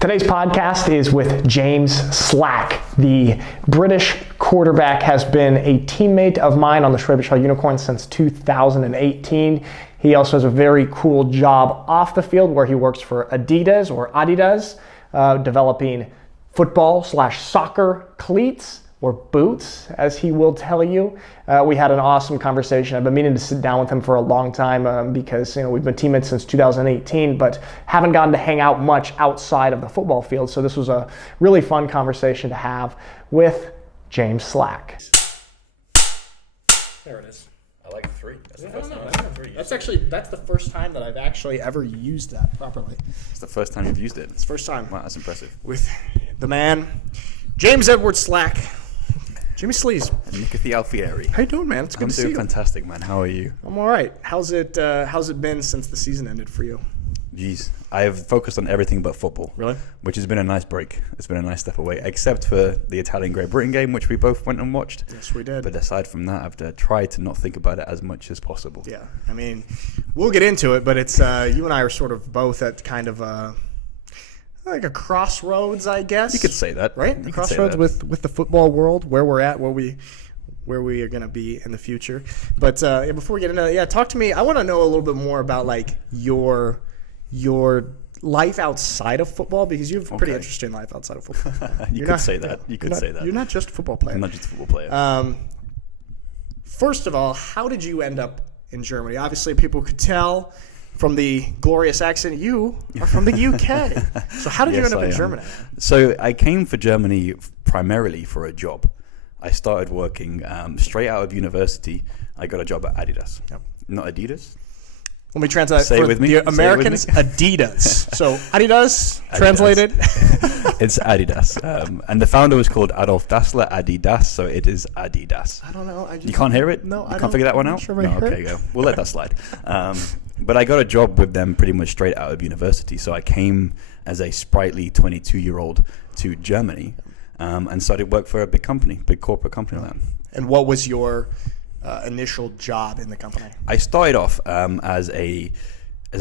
Today's podcast is with James Slack. The British quarterback has been a teammate of mine on the Schwäbisch Hall Unicorns since 2018. He also has a very cool job off the field where he works for ADIDAS or ADIDAS, developing football/soccer cleats or boots, as he will tell you. We had an awesome conversation. I've been meaning to sit down with him for a long time because we've been teammates since 2018, but haven't gotten to hang out much outside of the football field. So this was a really fun conversation to have with James Slack. There it is. I like three. That's the first time. That's the first time that I've actually ever used that properly. It's the first time you've used it. It's the first time. Wow, that's impressive. With the man, James Edward Slack. Jimmy Sleaze. And Nicky Alfieri. How you doing, man? It's good to see you. I'm doing fantastic, man. How are you? I'm all right. How's it been since the season ended for you? Jeez. I have focused on everything but football. Really? Which has been a nice break. It's been a nice step away, except for the Italian-Great Britain game, which we both went and watched. Yes, we did. But aside from that, I've tried to not think about it as much as possible. Yeah. I mean, we'll get into it, but it's you and I are sort of both at kind of like a crossroads, I guess. You could say that. Right? You Crossroads with the football world, where we're at, where we are going to be in the future. But before we get into that, talk to me. I want to know a little bit more about like your life outside of football, because you have a pretty interesting life outside of football. You could say that. You're not just a football player. I'm not just a football player. First of all, how did you end up in Germany? Obviously, people could tell from the glorious accent you are from the UK. So how did you end up in Germany? So I came for Germany primarily for a job. I started working straight out of university. I got a job at ADIDAS. Yep. Not Adidas. Let me translate Say for it with me. the Americans. Adidas. So Adidas, translated. It's Adidas. And the founder was called Adolf Dassler, ADIDAS, so it is Adidas. I don't know. You can't hear it? No, I can't figure that one out? Sure no, okay, go. We'll let that slide. But I got a job with them pretty much straight out of university. So I came as a sprightly 22-year-old to Germany and started work for a big corporate company like that. And what was your initial job in the company? I started off as a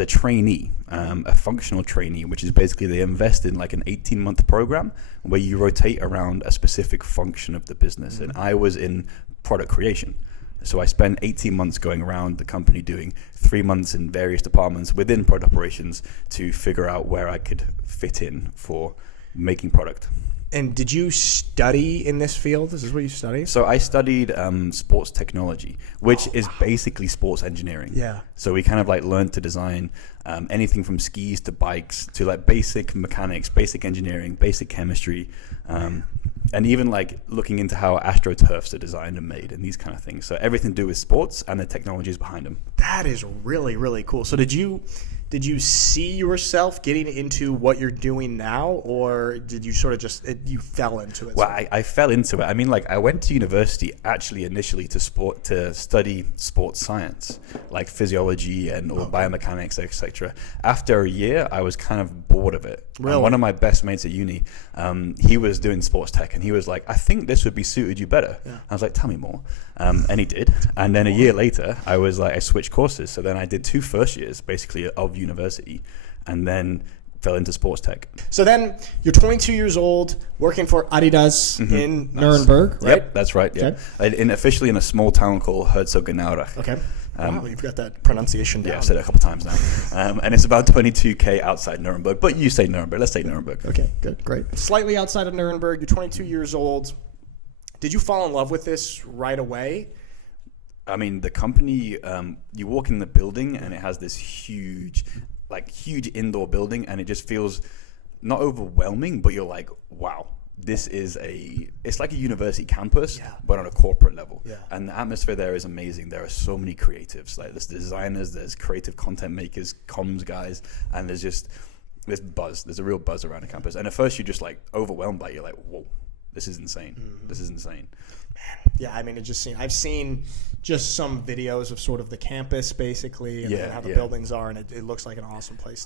trainee, a functional trainee, which is basically they invest in like an 18-month program where you rotate around a specific function of the business. Mm-hmm. And I was in product creation. So I spent 18 months going around the company doing 3 months in various departments within product operations to figure out where I could fit in for making product. And did you study in this field? This is what you studied? So I studied sports technology, which is basically sports engineering. Yeah. So we kind of like learned to design anything from skis to bikes to like basic mechanics, basic engineering, basic chemistry, and even like looking into how astroturfs are designed and made and these kind of things. So everything to do with sports and the technologies behind them. That is really, really cool. So did you see yourself getting into what you're doing now, or did you sort of just you fell into it? Well, I fell into it. I mean, like I went to university actually initially to study sports science, like physiology or biomechanics, etc. After a year, I was kind of bored of it. Really? And one of my best mates at uni, he was doing sports tech, and he was like, "I think this would be suited you better." Yeah. I was like, "Tell me more." And he did. And then a year later, I switched courses. So then I did 2 first years basically of university, and then fell into sports tech. So then you're 22 years old, working for Adidas in Nuremberg, right? Yep, that's right. Yeah, okay. Officially in a small town called Herzogenaurach. Okay. Wow, you've got that pronunciation down. Yeah, I've said it a couple times now. And it's about 22K outside Nuremberg. But you say Nuremberg. Let's say Nuremberg. Okay, good, great. Slightly outside of Nuremberg. You're 22 years old. Did you fall in love with this right away? I mean, the company, you walk in the building and it has this huge indoor building, and it just feels not overwhelming, but you're like, wow, it's like a university campus, but on a corporate level. Yeah. And the atmosphere there is amazing. There are so many creatives, like there's designers, there's creative content makers, comms guys, and there's just this buzz. There's a real buzz around the campus. And at first you're just like overwhelmed by it. You're like, whoa, this is insane. Mm-hmm. This is insane. Man. Yeah, I mean, I've seen just some videos of sort of the campus basically and how the buildings are, and it looks like an awesome place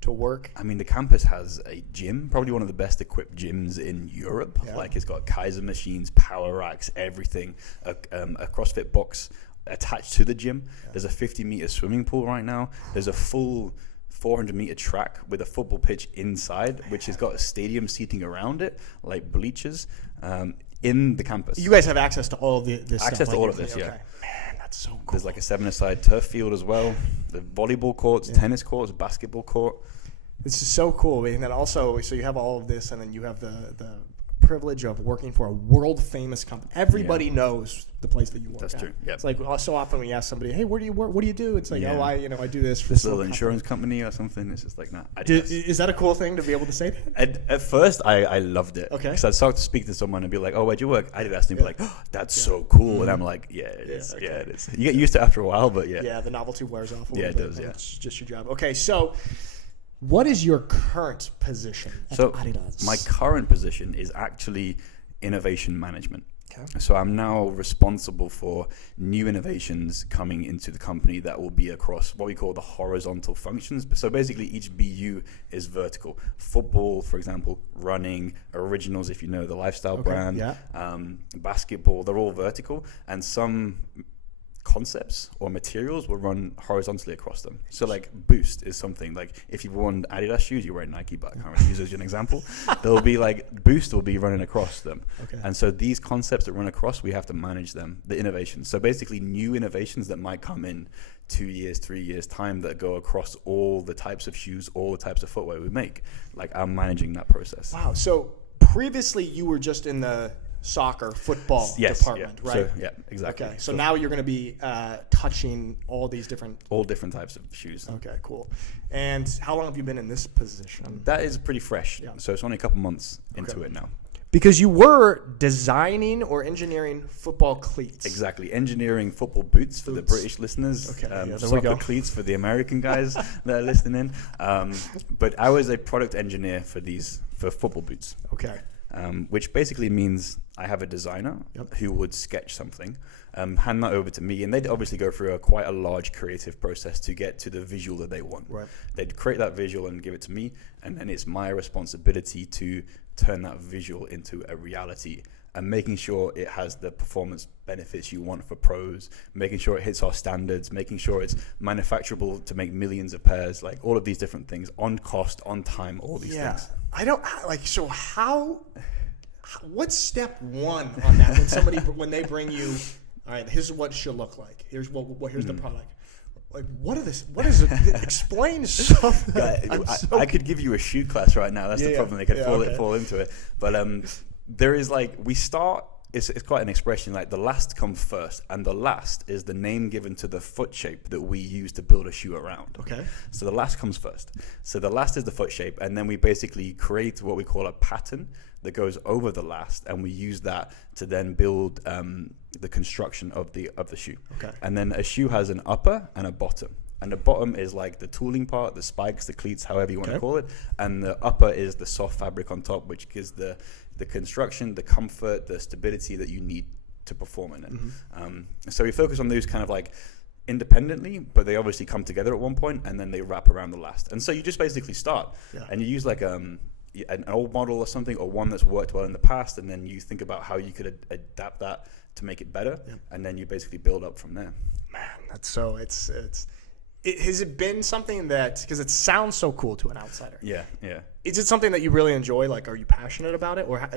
to work. I mean, the campus has a gym, probably one of the best equipped gyms in Europe. Yeah. Like it's got Kaiser machines, power racks, everything, a CrossFit box attached to the gym. Yeah. There's a 50-meter swimming pool right now. There's a full 400-meter track with a football pitch inside, which has got a stadium seating around it, like bleachers, in the campus. You guys have access to all this stuff. Access to all of this, okay. yeah. Man, that's so cool. There's like a 7-a-side turf field as well. The volleyball courts, tennis courts, basketball court. This is so cool. And then also, so you have all of this, and then you have the privilege of working for a world famous company. Everybody knows the place that you work. That's at. true. Yeah. It's like so often when you ask somebody, "Hey, where do you work? What do you do?" It's like, "Oh, I do this for this this little insurance company or something." It's just like, nah. Is that a cool thing to be able to say that? At first, I loved it. Okay. Because I'd start to speak to someone and be like, "Oh, where'd you work?" ADIDAS, and they'd be like, "Oh, that's so cool." And I'm like, "Yeah, it is. okay. Yeah, it is." You get used to it after a while, but yeah. Yeah, the novelty wears off a little Yeah, it bit. does, yeah. It's just your job. Okay, so what is your current position at So ADIDAS? my current position is actually innovation management. Okay. So I'm now responsible for new innovations coming into the company that will be across what we call the horizontal functions. So basically each BU is vertical. Football, for example, running, Originals, if you know the lifestyle brand, basketball, they're all vertical, and some concepts or materials will run horizontally across them. So like Boost is something like if you've worn Adidas shoes, you're wearing Nike, but I can't really use it as an example. There'll be like Boost will be running across them. Okay. And so these concepts that run across, we have to manage them, the innovations. So basically new innovations that might come in 2 years, 3 years time that go across all the types of shoes, all the types of footwear we make. Like I'm managing that process. Wow. So previously you were just in the soccer, football department, right? So, yeah, exactly. Okay. So now you're going to be touching all these different... All different types of shoes. Okay, cool. And how long have you been in this position? That is pretty fresh. Yeah. So it's only a couple months into it now. Because you were designing or engineering football cleats. Exactly. Engineering football boots for the British listeners. Okay, there we soccer go. cleats for the American guys that are listening. But I was a product engineer for football boots. Okay. Which basically means I have a designer who would sketch something, hand that over to me, and they'd obviously go through quite a large creative process to get to the visual that they want. Right. They'd create that visual and give it to me, and then it's my responsibility to turn that visual into a reality and making sure it has the performance benefits you want for pros, making sure it hits our standards, making sure it's manufacturable to make millions of pairs, like all of these different things, on cost, on time, all these things. I don't like. So what's step one on that when they bring you? All right, here's what it should look like. Here's here's the product. Like what is it? Explain something. I could give you a shoe class right now. That's the problem. They could fall into it. But there is like we start. It's quite an expression, like the last comes first, and the last is the name given to the foot shape that we use to build a shoe around. Okay. So the last comes first. So the last is the foot shape, and then we basically create what we call a pattern that goes over the last, and we use that to then build the construction of the shoe. Okay. And then a shoe has an upper and a bottom. And the bottom is like the tooling part, the spikes, the cleats, however you want to call it. And the upper is the soft fabric on top, which gives the construction, the comfort, the stability that you need to perform in it. Mm-hmm. So we focus on those kind of like independently, but they obviously come together at one point, and then they wrap around the last. And so you just basically start, and you use like an old model or something, or one that's worked well in the past, and then you think about how you could adapt that to make it better, and then you basically build up from there. Man, that's so has it been something that, because it sounds so cool to an outsider? Yeah. Is it something that you really enjoy? Like, are you passionate about it, or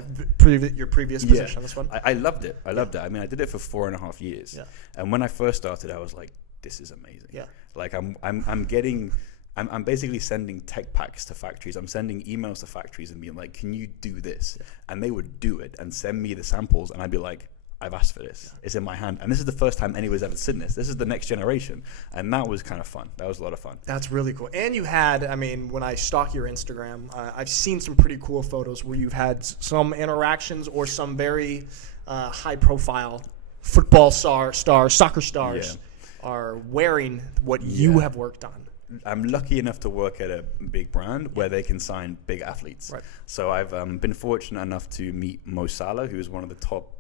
your previous position? This one, I loved it. I loved it. I mean, I did it for 4.5 years. Yeah. And when I first started, I was like, "This is amazing." Yeah. Like I'm basically sending tech packs to factories. I'm sending emails to factories and being like, "Can you do this?" Yeah. And they would do it and send me the samples, and I'd be like, I've asked for this. Yeah. It's in my hand. And this is the first time anyone's ever seen this. This is the next generation. And that was kind of fun. That was a lot of fun. That's really cool. And you had, I mean, when I stalk your Instagram, I've seen some pretty cool photos where you've had some interactions or some very high-profile football soccer stars are wearing what you have worked on. I'm lucky enough to work at a big brand where they can sign big athletes. Right. So I've been fortunate enough to meet Mo Salah, who is one of the top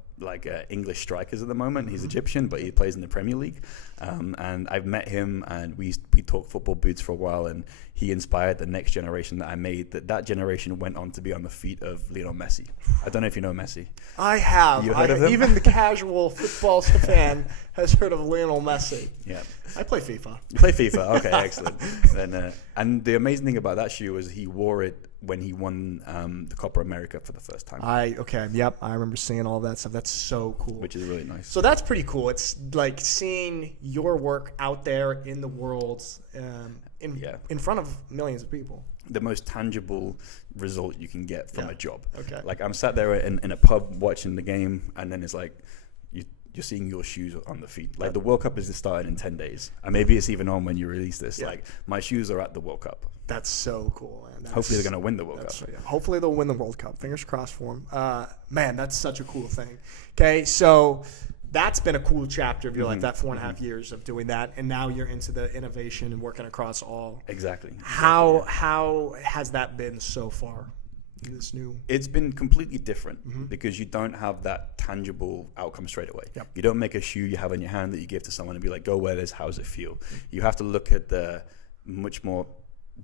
English strikers at the moment. He's Egyptian, but he plays in the Premier League. And I've met him, and we talked football boots for a while, and he inspired the next generation that I made. That generation went on to be on the feet of Lionel Messi. I don't know if you know Messi. I have. You heard of him? Even the casual football fan has heard of Lionel Messi. Yeah. I play FIFA. You play FIFA? Okay, excellent. Then, and the amazing thing about that shoe was he wore it when he won the Copa America for the first time. I remember seeing all that stuff. That's so cool. Which is really nice. So that's pretty cool. It's like seeing your work out there in the world, in front of millions of people. The most tangible result you can get from a job. Okay. Like I'm sat there in a pub watching the game, and then it's like you're seeing your shoes on the feet. Like the World Cup is started in 10 days, and maybe it's even on when you release this. Like my shoes are at the World Cup. That's so cool, man. Hopefully they're going to win the World Cup. Yeah. Hopefully they'll win the World Cup. Fingers crossed for them. Man, that's such a cool thing. Okay, so that's been a cool chapter of your life, that 4.5 years of doing that, and now you're into the innovation and working across all. Exactly. How has that been so far? This new. It's been completely different because you don't have that tangible outcome straight away. Yep. You don't make a shoe you have in your hand that you give to someone and be like, go wear this, how does it feel? You have to look at the much more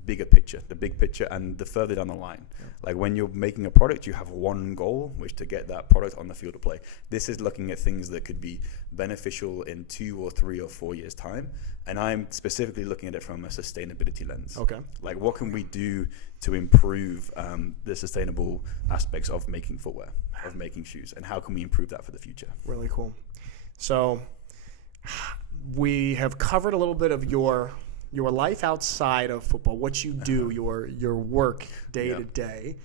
bigger picture, the big picture, and the further down the line. Like when you're making a product, you have one goal, which to get that product on the field of play. This is looking at things that could be beneficial in 2 or 3 or 4 years time, and I'm specifically looking at it from a sustainability lens. Okay. Like what can we do to improve the sustainable aspects of making footwear, of making shoes, and how can we improve that for the future? Really cool. So we have covered a little bit of your life outside of football, what you do, your work day to day.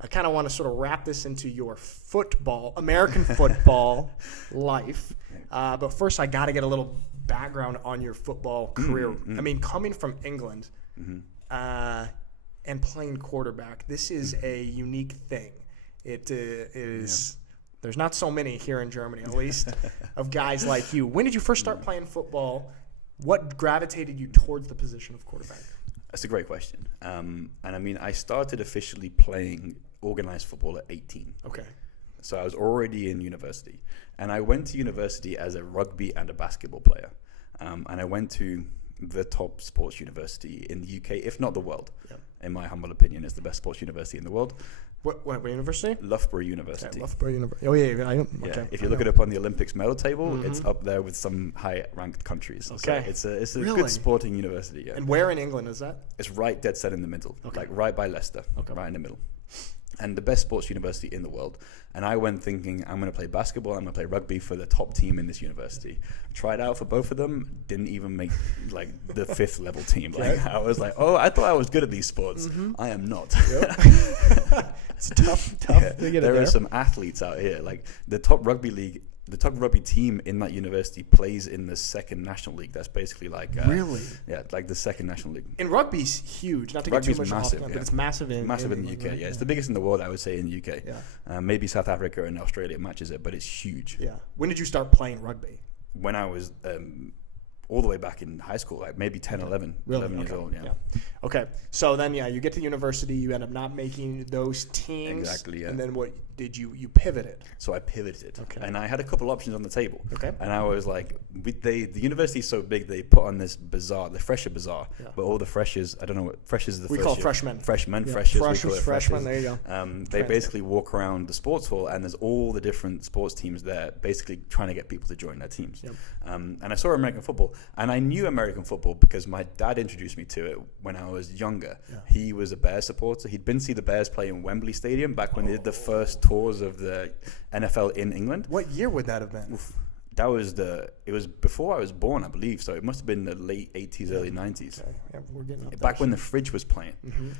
I kind of want to sort of wrap this into your American football life. But first, I got to get a little background on your football career. I mean, coming from England and playing quarterback, this is a unique thing. It is. There's not so many here in Germany, at least, of guys like you. When did you first start playing football? What gravitated you towards the position of quarterback? That's a great question. And I mean, I started officially playing organized football at 18. Okay. So I was already in university. And I went to university as a rugby and a basketball player. And I went to the top sports university in the UK, if not the world. Yeah. In my humble opinion, it's the best sports university in the world. What university? Loughborough University. Okay, Loughborough University. Oh, yeah. Okay. If you look it up on the Olympics medal table, it's up there with some high-ranked countries. Okay. So it's a Really? good sporting university. Yeah. And where in England is that? It's right dead set in the middle, Okay. like right by Leicester, right in the middle. And the best sports university in the world. And I went thinking, I'm going to play basketball, I'm going to play rugby for the top team in this university. Tried out for both of them, didn't even make like the 5th level team. Like I was like, I thought I was good at these sports. I am not. It's tough to get there there. are some athletes out here. Like the top rugby league, the top rugby team in that university plays in the 2nd national league. That's basically like Really? Yeah, like the 2nd national league. And rugby's huge. Not to Rugby's get too much massive, off, yeah. but it's massive in the UK. Yeah, it's the biggest in the world, I would say, in the UK. Yeah. Maybe South Africa and Australia matches it, but it's huge. Yeah. When did you start playing rugby? When I was all the way back in high school, like maybe 10, 11, Really? 11 years old. Yeah. Okay. So then, you get to university. You end up not making those teams. Exactly, yeah. And then what did you pivoted? So I pivoted, Okay. and I had a couple options on the table. Okay. And I was like, the university is so big, they put on this bazaar, the fresher bazaar, but all the freshers, I don't know what freshers is the We first call year. freshmen. Freshmen, Yeah. freshers, Freshers, we call it freshmen, freshers. there you go. They basically walk around the sports hall, and there's all the different sports teams there, basically trying to get people to join their teams. Yep. And I saw American football, and I knew American football because my dad introduced me to it when I was younger. Yeah. He was a Bears supporter. He'd been to see the Bears play in Wembley Stadium back when they did the first tours of the NFL in England. What year would that have been? That was it was before I was born, I believe. So it must have been the late 80s, early 90s. Okay. Yeah, we're getting up Back there. when the fridge was playing.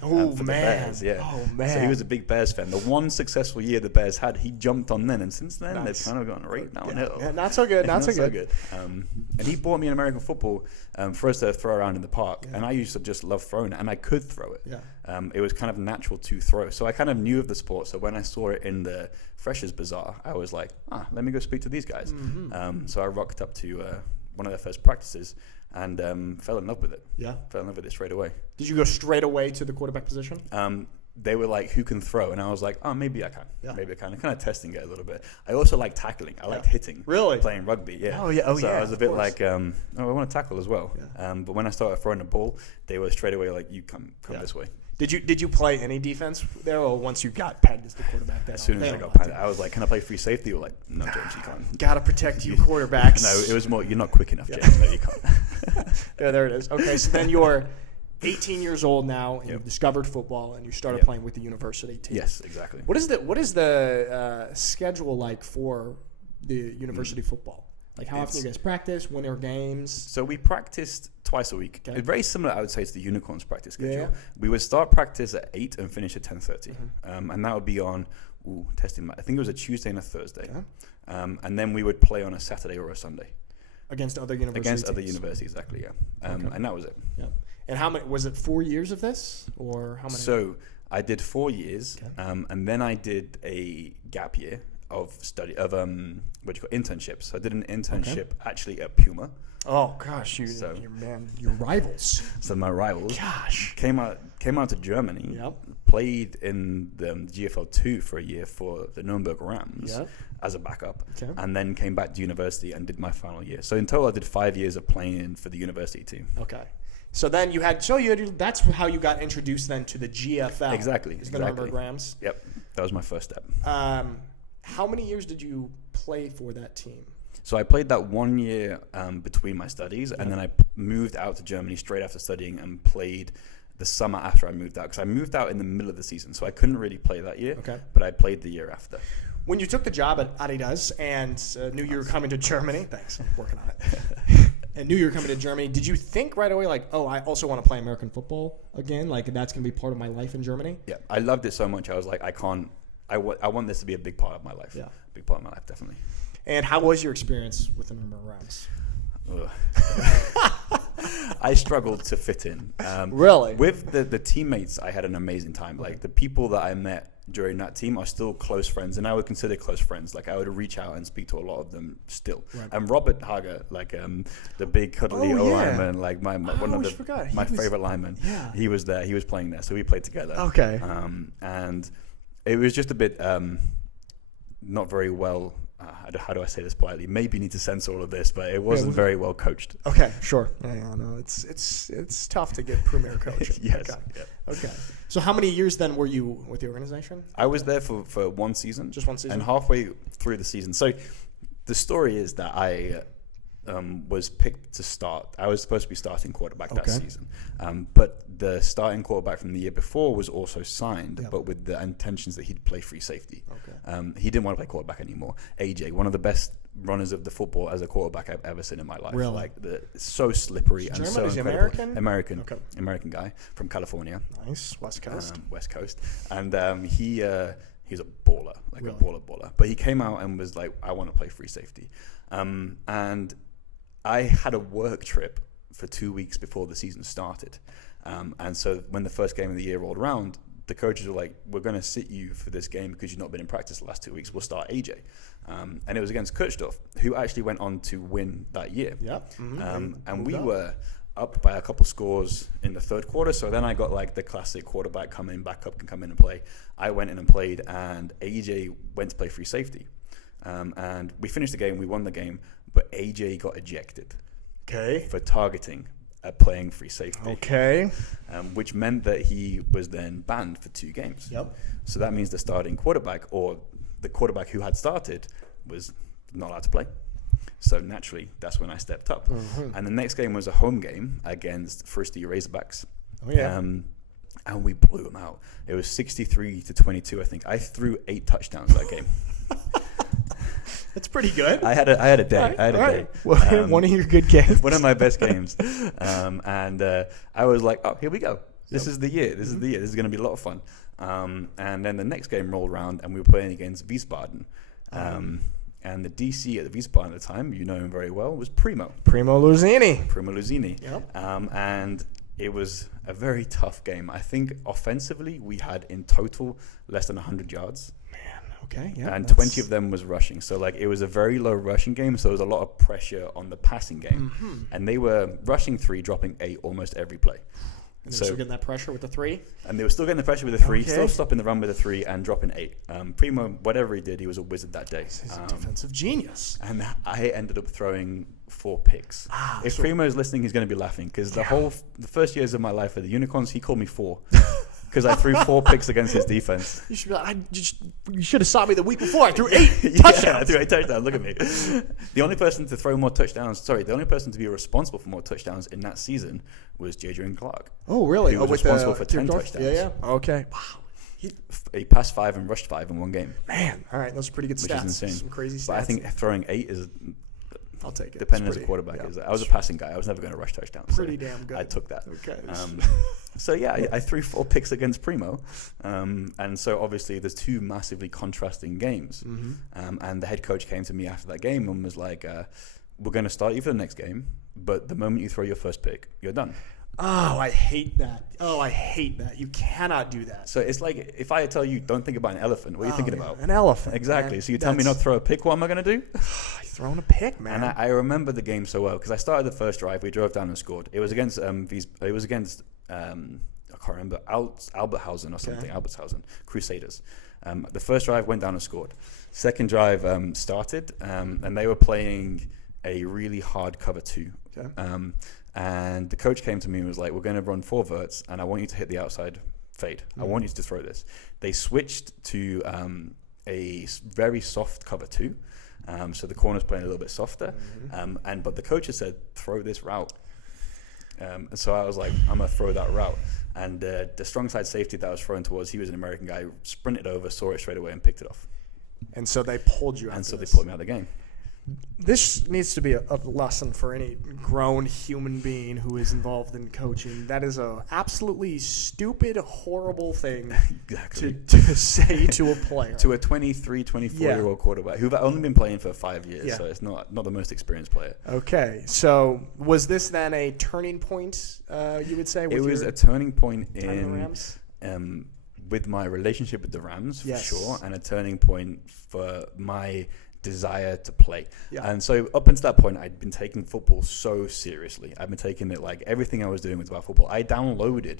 Oh, for the man. Bears, yeah. Oh, man. So he was a big Bears fan. The one successful year the Bears had, he jumped on then. And since then, Nice. they've kind of gone right downhill. Yeah, not so good. Not so good. And he bought me an American football for us to throw around in the park. And I used to just love throwing it. And I could throw it. Yeah. It was kind of natural to throw. So I kind of knew of the sport. So when I saw it in the Freshers Bazaar, I was like, let me go speak to these guys. So I rocked up to one of their first practices and fell in love with it. Yeah. Fell in love with it straight away. Did you go straight away to the quarterback position? they were like, who can throw? And I was like, oh, maybe I can. Yeah. Maybe I can. Kind of testing it a little bit. I also like tackling. I liked hitting. Really? Playing rugby, yeah. Oh, yeah. Oh, so yeah, I was a of bit course. like, I want to tackle as well. Yeah. But when I started throwing the ball, they were straight away like, you come this way. Did you play any defense there, or once you got pegged as the quarterback? As soon as I got padded, I was like, can I play free safety? Or like, no, James, you can't. Gotta protect you quarterbacks. No, it was more, you're not quick enough, James. No, you can't. There it is. Okay, so then you're 18 years old now, and you've discovered football, and you started playing with the university team. Yes, exactly. What is the schedule like for the university football? Like, how often you guys practice? When are games? So we practiced twice a week. Okay. It's very similar, I would say, to the Unicorns practice schedule. Yeah. We would start practice at 8 and finish at 10:30. And that would be on, testing. I think it was a Tuesday and a Thursday. Okay. And then we would play on a Saturday or a Sunday. Against other universities? Against other universities, exactly, yeah. And that was it. Yeah. And how many, was it 4 years of this? Or how many? So I did 4 years, and then I did a gap year of study, of internships. So I did an internship actually at Puma. Oh, gosh, your rivals. So my rivals came out to Germany, played in the GFL 2 for a year for the Nuremberg Rams as a backup, and then came back to university and did my final year. So in total, I did 5 years of playing for the university team. Okay. So then that's how you got introduced then to the GFL. Exactly. The Nuremberg Rams. Yep. That was my first step. How many years did you play for that team? So I played that 1 year between my studies, and then I moved out to Germany straight after studying and played the summer after I moved out, because I moved out in the middle of the season, so I couldn't really play that year, but I played the year after. When you took the job at ADIDAS and knew you were coming to Germany, thanks, I'm working on it, and knew you were coming to Germany, did you think right away, like, oh, I also want to play American football again? Like, that's going to be part of my life in Germany? Yeah, I loved it so much. I was like, I want this to be a big part of my life. Yeah. Big part of my life, definitely. And how was your experience with the Nuremberg Rams? I struggled to fit in. Really? With the teammates, I had an amazing time. Like, the people that I met during that team are still close friends, and I would consider close friends. Like, I would reach out and speak to a lot of them still. Right. And Robert Hager, like the big cuddly O-lineman, like one of my favorite linemen. Yeah. He was there. He was playing there, so we played together. Okay. And it was just a bit not very well. How do I say this politely? Maybe need to censor all of this, but it wasn't very well coached. Okay, sure. Yeah, no, it's tough to get premier coach. Yes. Okay. Yeah. Okay. So how many years then were you with the organization? I was there for 1 season. Just 1 season? And halfway through the season. So the story is that I was picked to start. I was supposed to be starting quarterback that season. But the starting quarterback from the year before was also signed, but with the intentions that he'd play free safety. Okay. He didn't want to play quarterback anymore. AJ, one of the best runners of the football as a quarterback I've ever seen in my life. Really? Like, so slippery and so incredible. American? American guy from California. Nice. West Coast. West Coast. And he's a baller, like a baller. But he came out and was like, I want to play free safety. And I had a work trip for 2 weeks before the season started. And so when the first game of the year rolled around, the coaches were like, we're going to sit you for this game because you've not been in practice the last 2 weeks. We'll start AJ. And it was against Kirchdorf, who actually went on to win that year. Yep. And we were up by a couple scores in the third quarter. So then I got like the classic quarterback backup can come in and play. I went in and played, and AJ went to play free safety. And we finished the game. We won the game. But AJ got ejected for targeting at playing free safety. Okay. Which meant that he was then banned for 2 games. Yep. So that means the starting quarterback, or the quarterback who had started, was not allowed to play. So naturally, that's when I stepped up. Mm-hmm. And the next game was a home game against First Year Razorbacks. Oh, yeah. And we blew them out. It was 63-22, I think. I threw 8 touchdowns that game. That's pretty good. I had a day. Right. I had a day. Well, one of your good games. One of my best games. And I was like, oh, here we go. This is the year. This is the year. This is going to be a lot of fun. And then the next game rolled around, and we were playing against Wiesbaden. And the DC at the Wiesbaden at the time, you know him very well, was Primo Luzini. Yep. And it was a very tough game. I think offensively, we had in total less than 100 yards. Okay, yeah. And 20 of them was rushing. So, like, it was a very low rushing game, so there was a lot of pressure on the passing game. Mm-hmm. And they were rushing 3, dropping 8 almost every play. And they're still getting that pressure with the 3? And they were still getting the pressure with the 3, Okay. still stopping the run with the 3 and dropping 8. Primo, whatever he did, he was a wizard that day. He's a defensive genius. And I ended up throwing 4 picks. If Primo is listening, he's going to be laughing because the first years of my life at the Unicorns, he called me 4 because I threw 4 picks against his defense. You should be like, you should have saw me the week before. I threw 8 touchdowns. Yeah, I threw 8 touchdowns. Look at me. The only person to throw more touchdowns, the only person to be responsible for more touchdowns in that season was J.J. Clark. Oh, really? He was responsible for 10 touchdowns. Yeah. Okay. Wow. He passed 5 and rushed 5 in one game. Man, all right, those are pretty good Which stats. is insane. Some crazy stats. But I think throwing 8 is... I'll take it. Depending as a quarterback is. I was a passing guy. I was never going to rush touchdowns. Pretty damn good. I took that. Okay. So yeah, I threw 4 picks against Primo, and so obviously there's 2 massively contrasting games. And the head coach came to me after that game and was like, "We're going to start you for the next game, but the moment you throw your first pick, you're done." Oh, I hate that. You cannot do that. So it's like if I tell you don't think about an elephant, what are you thinking about? An elephant. Exactly. Man. So you tell me not to throw a pick, what am I going to do? Throwing a pick, man. And I remember the game so well because I started the first drive. We drove down and scored. It was against I can't remember Alberthausen or something. Alberthausen Crusaders. The first drive went down and scored. Second drive started and they were playing a really hard cover 2. Okay. And the coach came to me and was like, "We're going to run 4 verts, and I want you to hit the outside fade. I want you to throw this." They switched to a very soft cover 2, so the corner's playing a little bit softer. But the coach has said, "Throw this route." So I was like, "I'm gonna throw that route." And the strong side safety that I was throwing towards, he was an American guy, sprinted over, saw it straight away, and picked it off. And so they pulled you out. And so this. they pulled me out of the game. This needs to be a lesson for any grown human being who is involved in coaching. That is a absolutely stupid, horrible thing to say to a player. To a 23, 24-year-old quarterback who've only been playing for 5 years, so it's not the most experienced player. Okay, so was this then a turning point, you would say? It was a turning point in Rams? With my relationship with the Rams, for Yes. sure, and a turning point for my desire to play. Yeah. And so up until that point, I'd been taking football so seriously. I've been taking it like everything I was doing was about football. I downloaded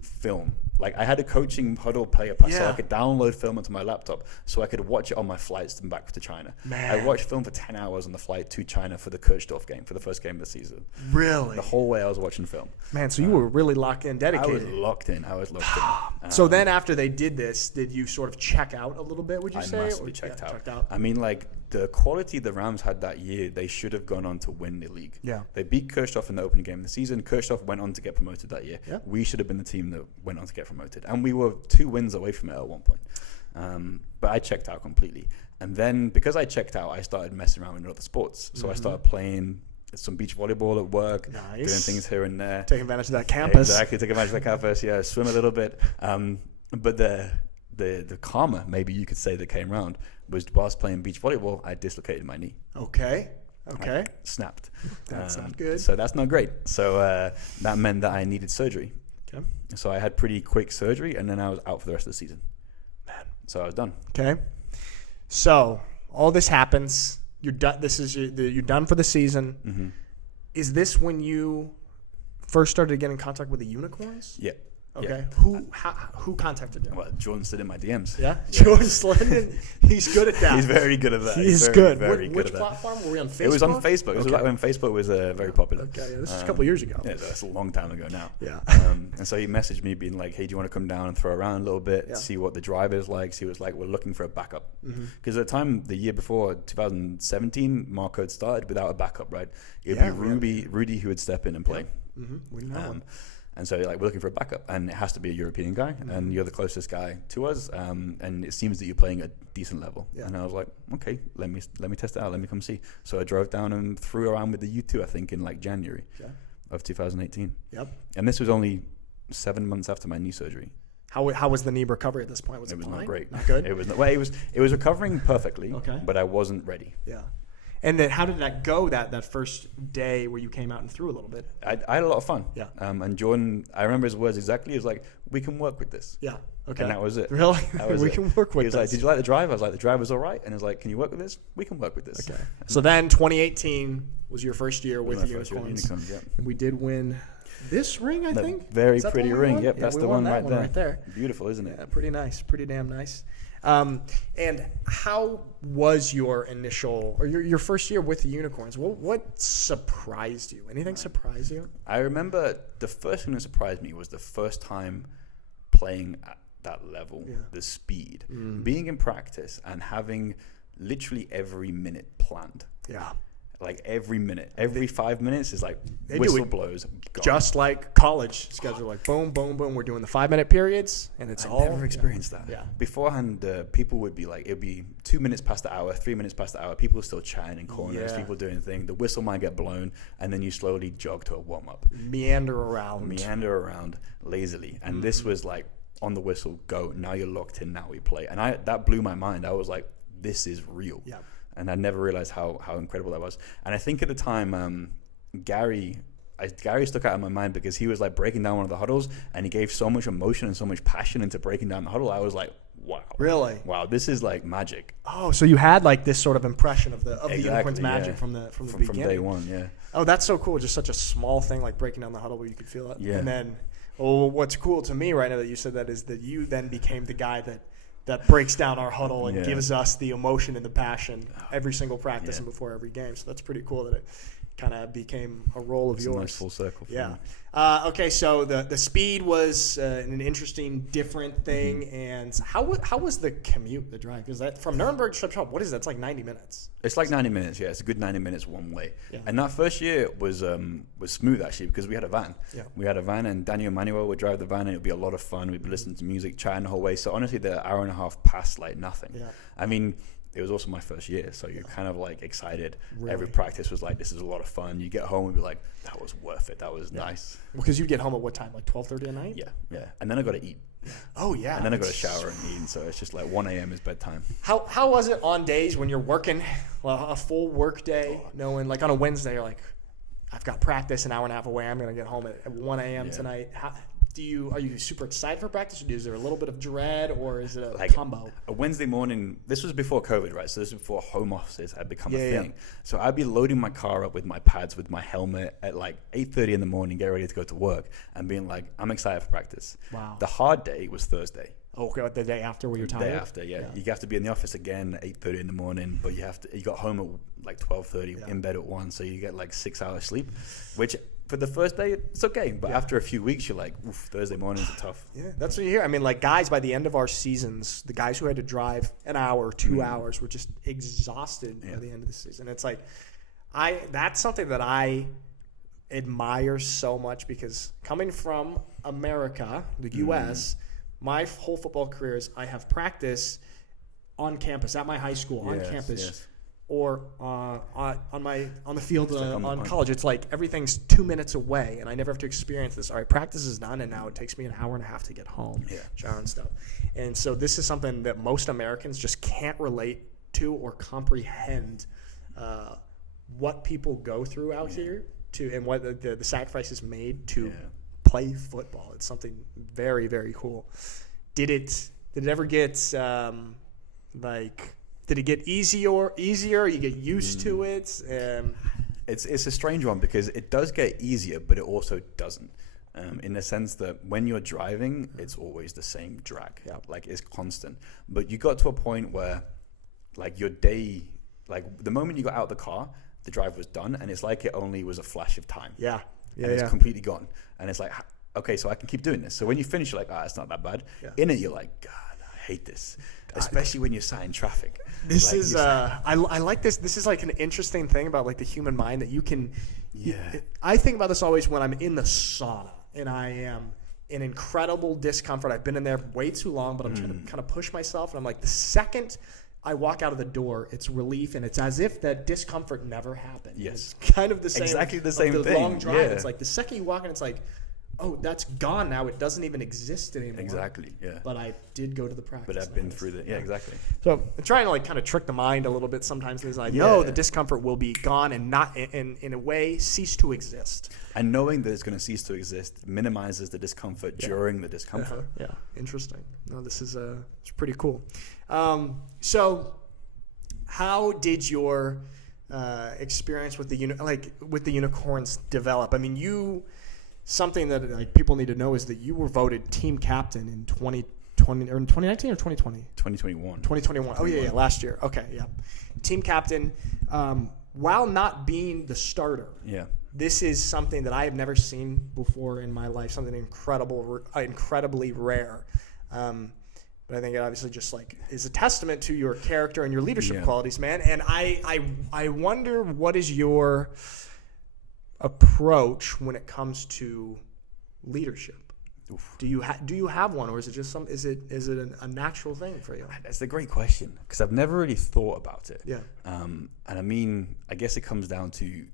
film. Like I had a coaching huddle player pass, so I could download film onto my laptop so I could watch it on my flights and back to China. Man. I watched film for 10 hours on the flight to China for the Kirchdorf game, for the first game of the season. Really? The whole way I was watching film. Man, so you were really locked in, I dedicated. was locked in. So then after they did this, did you sort of check out a little bit, would you I say? massively checked out. I mean, like, the quality the Rams had that year, they should have gone on to win the league. Yeah. They beat Kirchhoff in the opening game of the season. Kirchhoff went on to get promoted that year. Yeah. We should have been the team that went on to get promoted. And we were 2 wins away from it at one point. But I checked out completely. And then because I checked out, I started messing around with other sports. So I started playing some beach volleyball at work, doing things here and there. Taking advantage of that campus. Exactly, taking advantage of the campus. Yeah, swim a little bit. But the karma, maybe you could say, that came around was whilst playing beach volleyball, I dislocated my knee. Okay. I snapped. That's not good. So that's not great. So that meant that I needed surgery. Okay. So I had pretty quick surgery, and then I was out for the rest of the season. Man. So I was done. Okay. So all this happens. You're done. You're done for the season. Mm-hmm. Is this when you first started to get in contact with the Unicorns? Yeah. Okay. Yeah. Who contacted them? Well, Jordan slid in my DMs. Yeah. Jordan Slendon. He's good at that. He's very good at that. He's very, good. Very good Which at that. platform? Were we on Facebook? It was on Facebook. It was back when Facebook was very popular. Okay. Yeah, this is a couple years ago. Yeah, that's a long time ago now. Yeah. And so he messaged me being like, "Hey, do you want to come down and throw around a little bit, Yeah. see what the drive is like?" So he was like, "We're looking for a backup." Because at the time, the year before, 2017, Marco had started without a backup, right? It would be Rudy who would step in and play. We know. And so like, we're looking for a backup, and it has to be a European guy, and you're the closest guy to us, and it seems that you're playing at a decent level. Yeah. And I was like, okay, let me test it out, let me come see. So I drove down and threw around with the U2, I think, in like January of 2018. Yep. And this was only 7 months after my knee surgery. How was the knee recovery at this point? Was it was fine? not great. Not good? It was not, well, it was recovering perfectly, Okay. but I wasn't ready. Yeah. And then how did that go that first day where you came out and threw a little bit? I had a lot of fun. Yeah. And Jordan, I remember his words exactly. He was like, "We can work with this." Yeah. Okay. And that was it. Really? That was We it. can work with He was this. like, "Did you like the drive?" I was like, "The drive was all right." And he was like, "Can you work with this?" "We can work with this." Okay. So then 2018 was your first year with My the first year Unicorns. with Unicorns, yeah. And we did win this ring, I think. Very Is that the pretty one we ring. won? Yep, Yeah, that's we the won one that right there. there. Beautiful, isn't it? Yeah, pretty nice. Pretty damn nice. And how was your initial or your first year with the Unicorns? What surprised you? Anything surprised you? I remember the first thing that surprised me was the first time playing at that level, the speed, being in practice and having literally every minute planned. Yeah. Like every minute, every 5 minutes is like They do whistle it blows. Gone. Just like college schedule, like boom, boom, boom. We're doing the 5-minute periods, and it's I all. never experienced that. Yeah. Beforehand, people would be like, it'd be 2 minutes past the hour, 3 minutes past the hour. People are still chatting in corners, Yeah. people doing things. The whistle might get blown, and then you slowly jog to a warm up, Meander around. lazily. And this was like on the whistle, go. Now you're locked in. Now we play. And that blew my mind. I was like, this is real. Yeah. And I never realized how incredible that was. And I think at the time, Gary stuck out in my mind because he was like breaking down one of the huddles, and he gave so much emotion and so much passion into breaking down the huddle. I was like, wow. Really? Wow, this is like magic. Oh, so you had like this sort of impression of the Exactly, Unicorns magic yeah. from the beginning. From day one, yeah. Oh, that's so cool. Just such a small thing like breaking down the huddle where you could feel it. Yeah. And then, what's cool to me right now that you said that is that you then became the guy that breaks down our huddle and Yeah. gives us the emotion and the passion every single practice Yeah. and before every game. So that's pretty cool that it kind of became a role of It's yours. a nice full circle. For Yeah. me. Okay, so the speed was an interesting, different thing. And how was the commute, the drive? Because that from Nuremberg to Schwäbisch Hall, what is that? It's like 90 minutes. It's like 90 minutes, yeah. It's a good 90 minutes one way. Yeah. And that first year was smooth, actually, because we had a van. Yeah. We had a van, and Daniel Manuel would drive the van, and it would be a lot of fun. We'd be listening to music, chatting the whole way. So honestly, the hour and a half passed like nothing. Yeah. I mean, it was also my first year, so you're kind of like excited. Really? Every practice was like, this is a lot of fun. You get home and be like, that was worth it. That was nice. Because you get home at what time? Like 12:30 at night? Yeah. And then I got to eat. Oh, yeah. And then I got to shower and eat. So it's just like 1 a.m. is bedtime. How was it on days when you're working a full work day, knowing like on a Wednesday you're like, I've got practice an hour and a half away. I'm gonna get home at 1 a.m. Yeah. tonight. Are you super excited for practice? Or is there a little bit of dread, or is it a Like, combo? A Wednesday morning, this was before COVID, right? So this was before home offices had become a Yeah. thing. So I'd be loading my car up with my pads, with my helmet at like 8:30 in the morning, get ready to go to work, and being like, I'm excited for practice. Wow. The hard day was Thursday. Okay, the day after where you're The tired. day after, yeah. You have to be in the office again at 8:30 in the morning, but you got home at like 12:30, in bed at 1, so you get like 6 hours sleep, which for the first day, it's okay. But after a few weeks, you're like, oof, Thursday mornings are tough. Yeah, that's what you hear. I mean, like guys, by the end of our seasons, the guys who had to drive an hour, 2 hours, were just exhausted by the end of the season. It's like, that's something that I admire so much because coming from America, the U.S., my whole football career is I have practice on campus at my high school, on Yes, campus. yes. Or on the field on college. It's like everything's 2 minutes away, and I never have to experience this. All right, practice is done, and now it takes me an hour and a half to get home, shower and stuff. And so this is something that most Americans just can't relate to or comprehend what people go through out here and what the sacrifices made to play football. It's something very, very cool. Did it ever get Did it get easier? You get used to it? It's a strange one because it does get easier, but it also doesn't. In the sense that when you're driving, it's always the same drag. Like it's constant. But you got to a point where like your day, like the moment you got out of the car, the drive was done, and it's like it only was a flash of time. Yeah. And it's completely gone. And it's like, okay, so I can keep doing this. So when you finish, you're like, it's not that bad. In it, you're like, God, I hate this. Especially when you're sat in traffic. This is I like this. This is like an interesting thing about like the human mind that you can. I think about this always when I'm in the sauna and I am in incredible discomfort. I've been in there way too long, but I'm trying to kind of push myself. And I'm like, the second I walk out of the door, it's relief, and it's as if that discomfort never happened. Yes, it's kind of the same. Exactly the same the thing. Long drive. It's like the second you walk in, it's like, oh, that's gone now. It doesn't even exist anymore. Exactly, yeah. But I did go to the practice. But I've been through that. Yeah, exactly. So I'm trying to like kind of trick the mind a little bit sometimes. It's like, no, the discomfort will be gone and not in a way cease to exist. And knowing that it's going to cease to exist minimizes the discomfort during the discomfort. Yeah, interesting. No, this is it's pretty cool. So how did your experience with the Unicorns develop? I mean, you something that like people need to know is that you were voted team captain in 2020 or in 2019 or 2020? 2021. 2021. Oh yeah, last year. Okay, yeah. Team captain, while not being the starter. Yeah. This is something that I have never seen before in my life. Something incredibly rare. But I think it obviously just like is a testament to your character and your leadership qualities, man. And I wonder what is your approach when it comes to leadership. Oof. Do you have one, or is it just is it a natural thing for you? That's a great question because I've never really thought about it. Yeah. And I mean, I guess it comes down to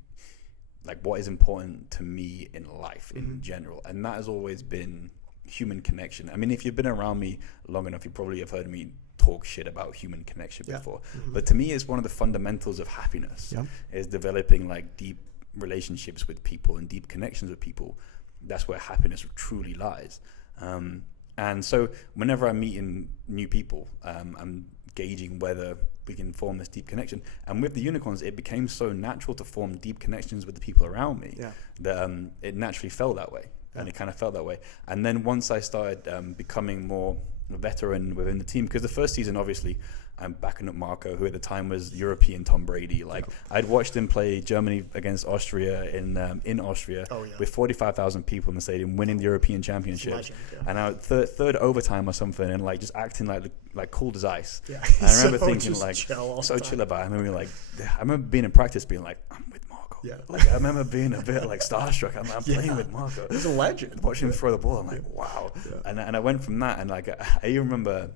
like what is important to me in life in general, and that has always been human connection. I mean, if you've been around me long enough, you probably have heard me talk shit about human connection before. But to me, it's one of the fundamentals of happiness is developing like deep relationships with people and deep connections with people. That's where happiness truly lies. And so whenever I'm meeting new people, I'm gauging whether we can form this deep connection. And with the unicorns, it became so natural to form deep connections with the people around me that it naturally felt that way. And it kind of felt that way. And then once I started becoming more veteran within the team, because the first season, obviously, I'm backing up Marco, who at the time was European Tom Brady. Like I'd watched him play Germany against Austria in Austria with 45,000 people in the stadium, winning the European Championship. And I third overtime or something, and like just acting like cool as ice. Yeah. And I remember thinking like so chill about it. I remember being in practice, being like, I'm with Marco. Yeah. Like I remember being a bit like starstruck. I'm playing with Marco. He's a legend. Watching him throw the ball, I'm like, wow. And I went from that, and like I even remember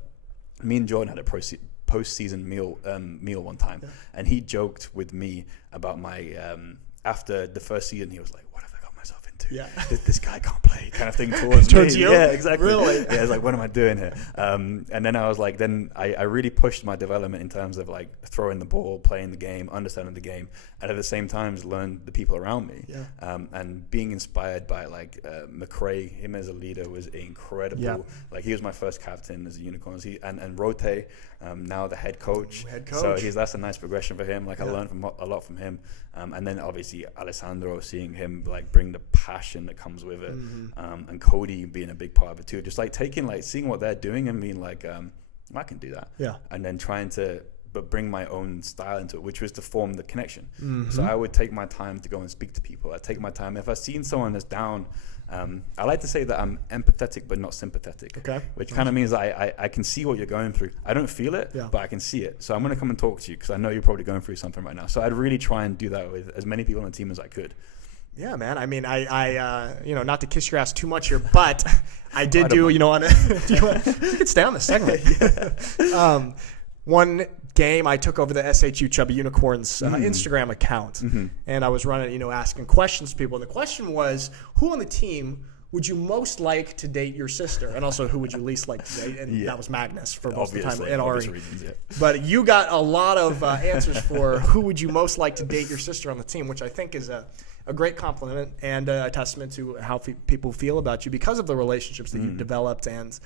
me and Jordan had a post-season meal one time, and he joked with me about my after the first season, he was like, what have I got myself into? Yeah. This guy can't play kind of thing towards me. You? Yeah, exactly. Really? Yeah, it's like, what am I doing here? And then I was like, then I really pushed my development in terms of like throwing the ball, playing the game, understanding the game, and at the same time learn the people around me. And being inspired by like McRae, him as a leader was incredible. Yeah. Like he was my first captain as a Unicorns. And Rote, now the head coach. So that's a nice progression for him. Like I learned a lot from him. And then obviously Alessandro, seeing him like bring the passion that comes with it, and Cody being a big part of it too. Just like seeing what they're doing and being like, I can do that. Yeah. And then trying to bring my own style into it, which was to form the connection. So I would take my time to go and speak to people. I take my time. If I've seen someone that's down, I like to say that I'm empathetic but not sympathetic. Okay. Which kind of means I can see what you're going through. I don't feel it, but I can see it. So I'm going to come and talk to you because I know you're probably going through something right now. So I'd really try and do that with as many people on the team as I could. Yeah, man. I mean, I not to kiss your ass too much here, but I did do, you could stay on the segment. One game I took over the SHU Chubby Unicorns Instagram account, and I was running, asking questions to people. And the question was, who on the team would you most like to date your sister? And also, who would you least like to date? And that was Magnus for most of the time, and Ari. Reasons, But you got a lot of answers for who would you most like to date your sister on the team, which I think is a great compliment and a testament to how people feel about you because of the relationships that you've developed. And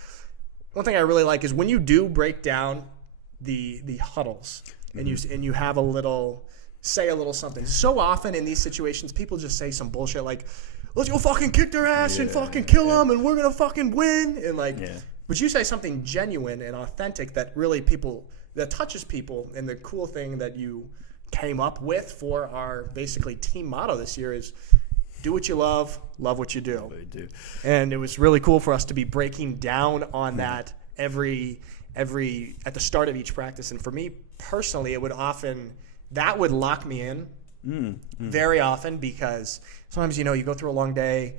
one thing I really like is when you do break down the huddles and you have say a little something. So often in these situations, people just say some bullshit like, let's go fucking kick their ass and fucking kill them and we're going to fucking win. And but you say something genuine and authentic that really that touches people. And the cool thing that you came up with for our basically team motto this year is do what you love what you do. And it was really cool for us to be breaking down on that every at the start of each practice. And for me personally, it would lock me in very often because sometimes you go through a long day,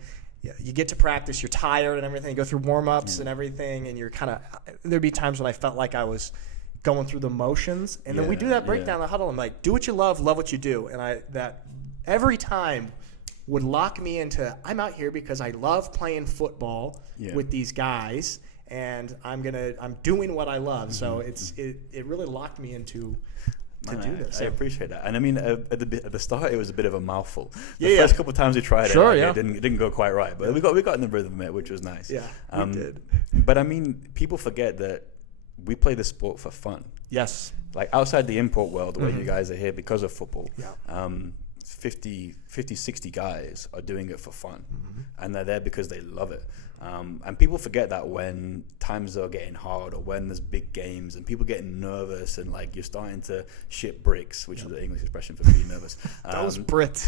you get to practice, you're tired and everything, you go through warm-ups and everything, and you're there'd be times when I felt like I was going through the motions, and then we do that breakdown, the huddle. I'm like, do what you love what you do, and that every time would lock me into I'm out here because I love playing football with these guys, and I'm doing what I love. So it really locked me into to do this. I appreciate that, and I mean at the start it was a bit of a mouthful. The first couple of times we tried it, it didn't go quite right, but we got in the rhythm of it, which was nice. Yeah, we did. But I mean, people forget that we play the sport for fun. Yes. Like outside the import world where you guys are here because of football. Yeah. 50, 60 guys are doing it for fun, and they're there because they love it. And people forget that when times are getting hard, or when there's big games and people getting nervous, and like you're starting to shit bricks, which is the English expression for being nervous. That was Brit.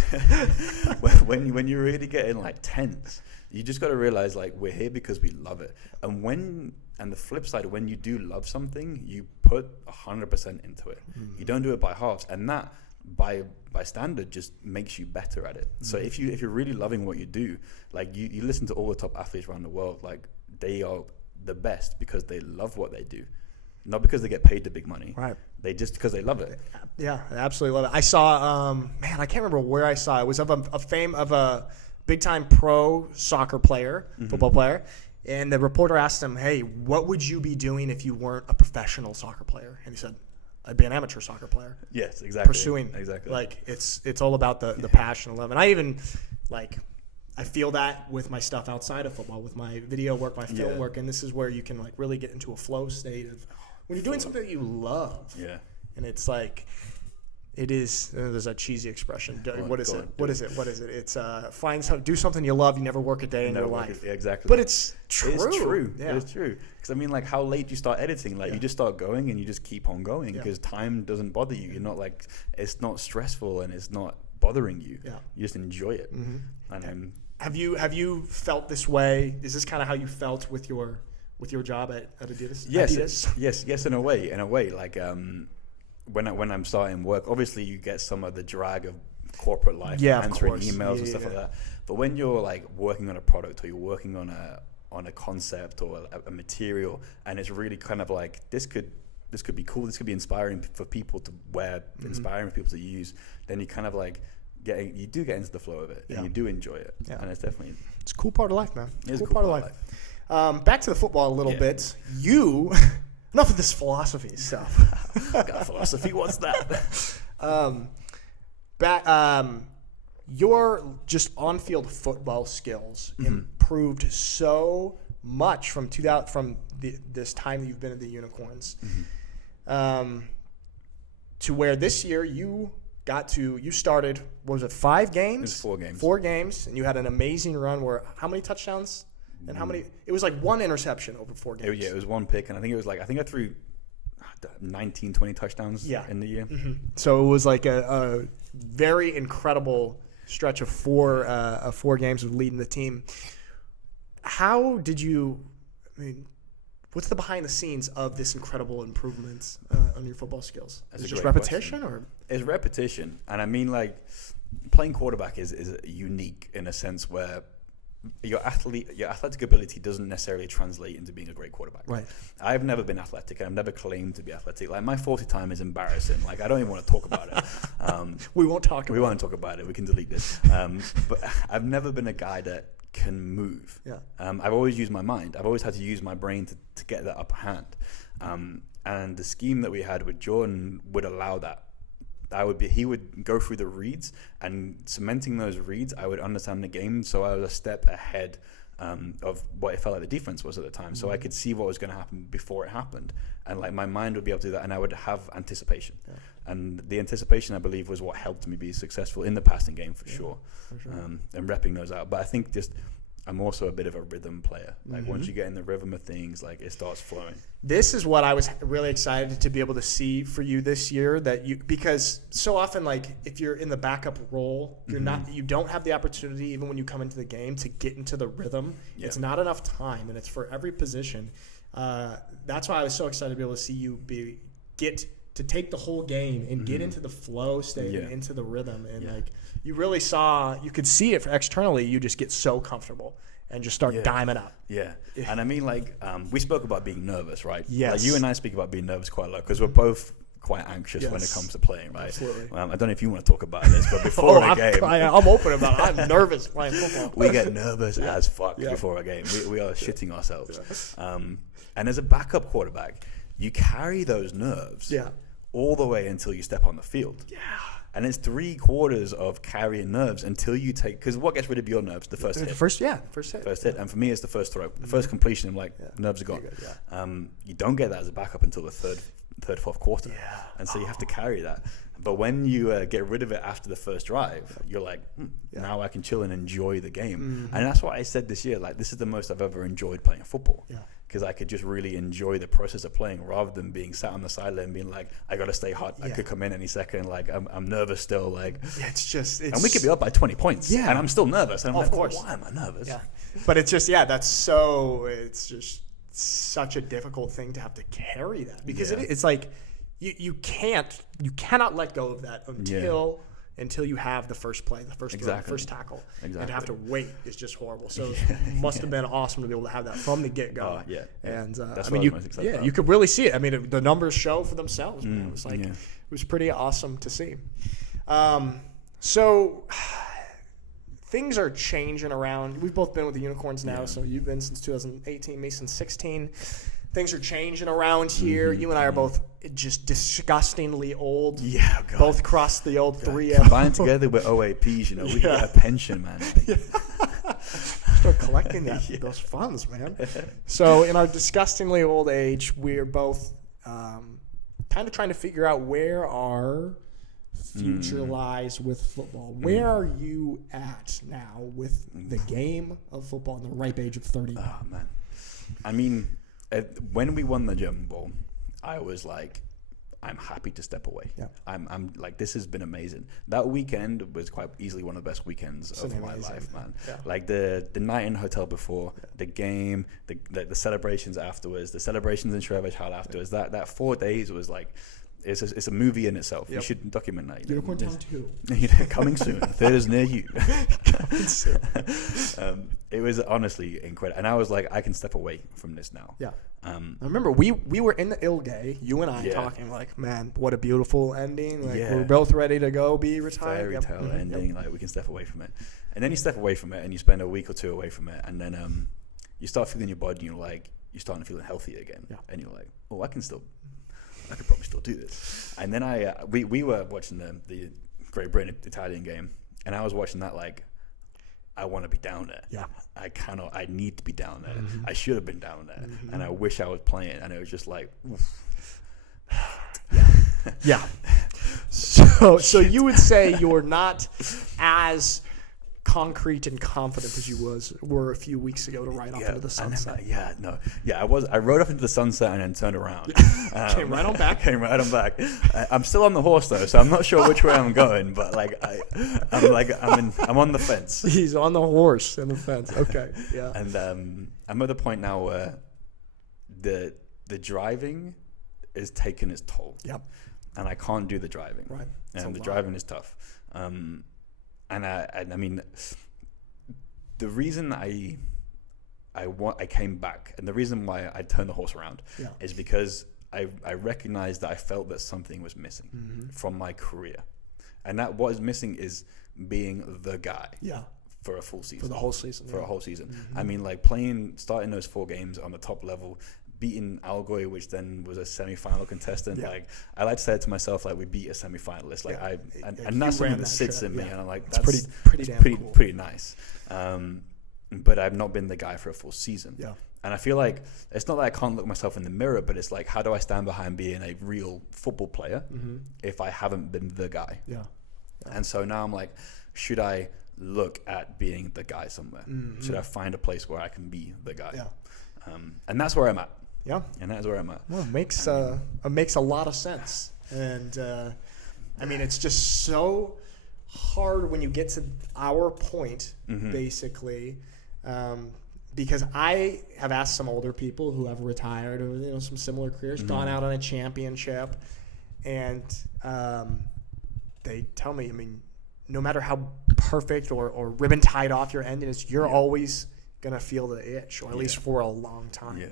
when you're really getting like tense, you just got to realize like we're here because we love it. And the flip side, when you do love something, you put 100% into it. You don't do it by halves, and that by standard just makes you better at it. So if you're really loving what you do, like you listen to all the top athletes around the world, like they are the best because they love what they do, not because they get paid the big money. Right. They just because they love it. Yeah, I absolutely love it. I saw, man, I can't remember where I saw it. It was of a big time pro soccer player, football player. And the reporter asked him, hey, what would you be doing if you weren't a professional soccer player? And he said, I'd be an amateur soccer player. Yes, exactly. Pursuing. Exactly. Like, it's all about the passion and love. And I even, like, I feel that with my stuff outside of football, with my video work, my film work. And this is where you can, like, really get into a flow state of when you're doing something that you love. Yeah. And it's like, it is. There's that cheesy expression. What is it? It's do something you love. You never work a day in your life. Yeah, exactly. But it's true. It's true. Yeah. It's true. Because I mean, like, how late do you start editing? Like, you just start going and you just keep on going because time doesn't bother you. You're not like, it's not stressful and it's not bothering you. Yeah. You just enjoy it. And have you felt this way? Is this kind of how you felt with your job at Adidas? Yes. Yes. In a way, like when I'm starting work, obviously you get some of the drag of corporate life, answering emails and stuff like that. But when you're like working on a product, or you're working on a concept or a material, and it's really kind of like this could be cool, this could be inspiring for people to wear, inspiring for people to use, then you kind of like you do get into the flow of it, and you do enjoy it, and it's a cool part of life, man. It's a cool part of life. Back to the football a little bit. Enough of this philosophy stuff. Got philosophy? What's that? Your just on-field football skills improved so much from this time that you've been at the Unicorns, to where this year you started. What was it? 5 games? It was 4 games. 4 games, and you had an amazing run. Where how many touchdowns? And how many? It was like 1 interception over 4 games. It was 1 pick, and I think I threw 19, 20 touchdowns in the year. So it was like a very incredible stretch of 4 games of leading the team. How did you? I mean, what's the behind the scenes of this incredible improvements on your football skills? Is it just repetition, or? It's repetition, and I mean, like, playing quarterback is unique in a sense where your athletic ability doesn't necessarily translate into being a great quarterback. Right. I've never been athletic, and I've never claimed to be athletic. Like, my 40 time is embarrassing. Like, I don't even want to talk about it. We won't talk about it. We won't talk about it. We can delete this. But I've never been a guy that can move. Yeah. I've always used my mind. I've always had to use my brain to get that upper hand. And the scheme that we had with Jordan would allow that. He would go through the reads, and cementing those reads, I would understand the game, so I was a step ahead of what it felt like the defense was at the time. So I could see what was going to happen before it happened, and like my mind would be able to do that, and I would have anticipation. Yeah. And the anticipation, I believe, was what helped me be successful in the passing game for sure. And repping those out. But I think I'm also a bit of a rhythm player. Like, once you get in the rhythm of things, like, it starts flowing. This is what I was really excited to be able to see for you this year, because so often, like, if you're in the backup role, you don't have the opportunity, even when you come into the game, to get into the rhythm. Yeah. It's not enough time, and it's for every position. That's why I was so excited to be able to see you get to take the whole game and get into the flow state and into the rhythm. And like, you could see it externally. You just get so comfortable and just start diming up. Yeah. And I mean, like, we spoke about being nervous, right? Yes. Like, you and I speak about being nervous quite a lot because we're both quite anxious when it comes to playing, right? Absolutely. I don't know if you want to talk about this, but before a game, I'm open about it. I'm nervous playing football. We get nervous as fuck before a game. We are shitting ourselves. And as a backup quarterback, you carry those nerves all the way until you step on the field. Yeah. And it's 3/4 of carrying nerves until you take, because what gets rid of your nerves? The first hit. First hit. And for me, it's the first throw. The first completion, I'm like, nerves are gone. You don't get that as a backup until the third, fourth quarter. Yeah. And so you have to carry that. But when you get rid of it after the first drive, you're like, now I can chill and enjoy the game. And that's what I said this year. Like, this is the most I've ever enjoyed playing football. Yeah. Because I could just really enjoy the process of playing rather than being sat on the sideline and being like, I got to stay hot. I could come in any second. Like, I'm nervous still. Like, it's and we could be up by 20 points. Yeah. And I'm still nervous. And I'm like, of course. why am I nervous? Yeah. But it's just, it's just such a difficult thing to have to carry that, because it's like you cannot let go of that until you have the first play, the first throw, the first tackle. Exactly. And to have to wait is just horrible. So it must have been awesome to be able to have that from the get-go. And that's I mean, you could really see it. I mean, the numbers show for themselves, man. It was like, it was pretty awesome to see. So things are changing around. We've both been with the Unicorns now, so you've been since 2018, me since 16. Things are changing around here. You and I are both just disgustingly old. Yeah, God. Both crossed the old 3L. Combined together with OAPs, we get a pension, man. Start collecting those funds, man. So in our disgustingly old age, we're both kind of trying to figure out where our future lies with football. Where are you at now with the game of football in the ripe age of 30? Oh, man. I mean, when we won the German Bowl, I was like, I'm happy to step away. Yeah. I'm like, this has been amazing. That weekend was quite easily one of the best weekends of my life, man. Yeah. Like the night in the hotel before, the game, the celebrations afterwards, the celebrations in Schwäbisch Hall afterwards. That 4 days was like, it's a movie in itself. You should document that. Unicorn Town 2. Coming soon. Theaters near you. Coming soon. It was honestly incredible. And I was like, I can step away from this now. Yeah. I remember we were in the Ilgay, you and I talking like, man, what a beautiful ending. Like we're both ready to go be retired. Fairy tale ending. Like we can step away from it. And then you step away from it and you spend a week or two away from it. And then you start feeling your body and you're starting to feel healthy again. Yeah. And you're like, oh, I could probably still do this. And then we were watching the Great Britain Italian game, and I was watching that like, I want to be down there. Yeah. I need to be down there. I should have been down there. And I wish I was playing. And it was just like, oof. Yeah. So you would say you're not as concrete and confident as you were a few weeks ago to ride off into the sunset. I was. I rode off into the sunset and then turned around. Came right on back. I'm still on the horse though, so I'm not sure which way I'm going. But I'm on the fence. He's on the horse and the fence. Okay, yeah. And I'm at the point now where the driving is taking its toll. Yep. And I can't do the driving. Right. And the driving is tough. And I mean, the reason I came back, and the reason why I turned the horse around, is because I recognized that I felt that something was missing from my career, and that what is missing is being the guy. Yeah. For a full season. For the whole season. For a whole season. I mean, like starting those 4 games on the top level, beating Allgäu, which then was a semi-final contestant. Yeah. Like I like to say it to myself, like we beat a semi-finalist. Like and that's something that sits in me, and I'm like, that's pretty nice. But I've not been the guy for a full season. Yeah. And I feel like it's not that I can't look myself in the mirror, but it's like, how do I stand behind being a real football player if I haven't been the guy? Yeah. And so now I'm like, should I look at being the guy somewhere? Should I find a place where I can be the guy? Yeah. And that's where I'm at. Yeah, and that's where I'm at. Well, it makes a lot of sense, and I mean, it's just so hard when you get to our point, basically, because I have asked some older people who have retired or some similar careers, gone out on a championship, and they tell me, I mean, no matter how perfect or ribbon tied off your ending is, you're always gonna feel the itch, or at least for a long time. Yeah.